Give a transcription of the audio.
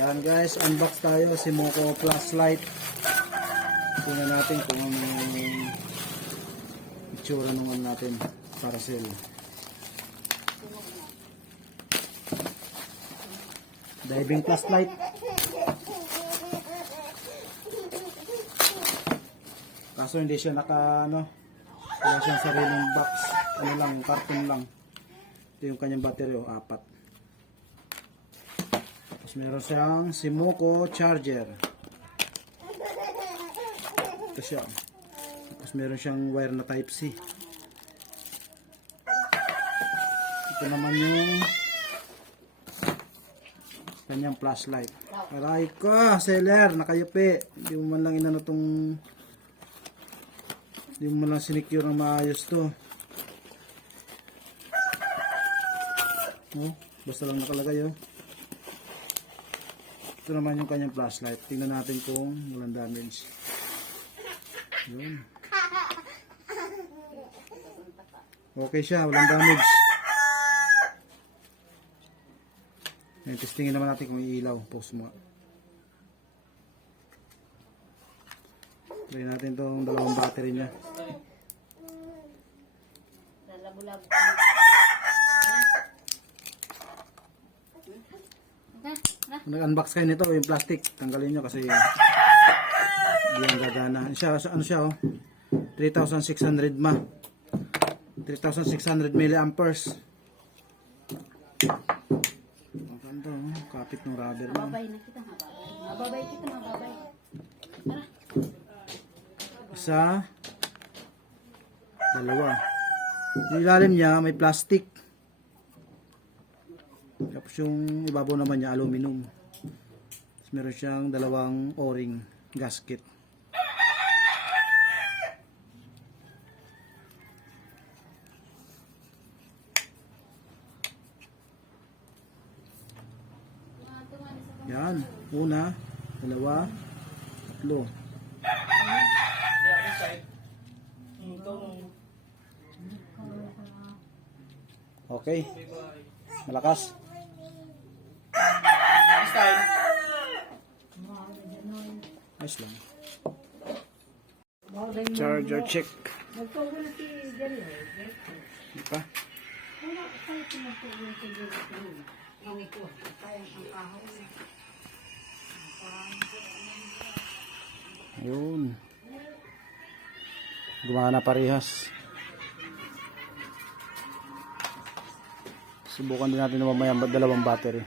Yan guys, unbox tayo Simoco flashlight. Tingnan natin kung anong itsura naman natin parcel. Diving flashlight. Kaso hindi siya wala siyang sariling box. Ano lang, yung carton lang. Ito yung kanyang battery, 4. Tapos meron siyang Simoco charger. Ito siya. Tapos meron siyang wire na type C. Ito naman yung kanyang flashlight. Aray ko, seller, nakayupi. Hindi mo man lang hindi mo man lang sinicure ng maayos to. No? Basta lang nakalagay oh. Ito naman yung kanyang flashlight. Tingnan natin kung walang damage. Yun. Okay siya, walang damage. Ngayon, testingin naman natin kung iilaw. Pause mo. Try natin itong dalawang battery niya. Nag-unbox kayo nito, yung plastic. Tanggalin nyo kasi hindi yung gagana. Ano siya oh? 3,600 mAh. 3,600 milliamperes. Kapit ng rubber mo. Mababay na kita, mababay kita, mababay. Isa, dalawa. Yung ilalim niya may plastic. Tapos yung ibabaw naman niya aluminum. Tapos meron siyang dalawang o-ring gasket. Yan, una, dalawa, tatlo. Okay. Malakas. Nice lang. Charger check. Di pa? Ayun. Gumana parehas. Subukan din natin na mamaya dalawang battery.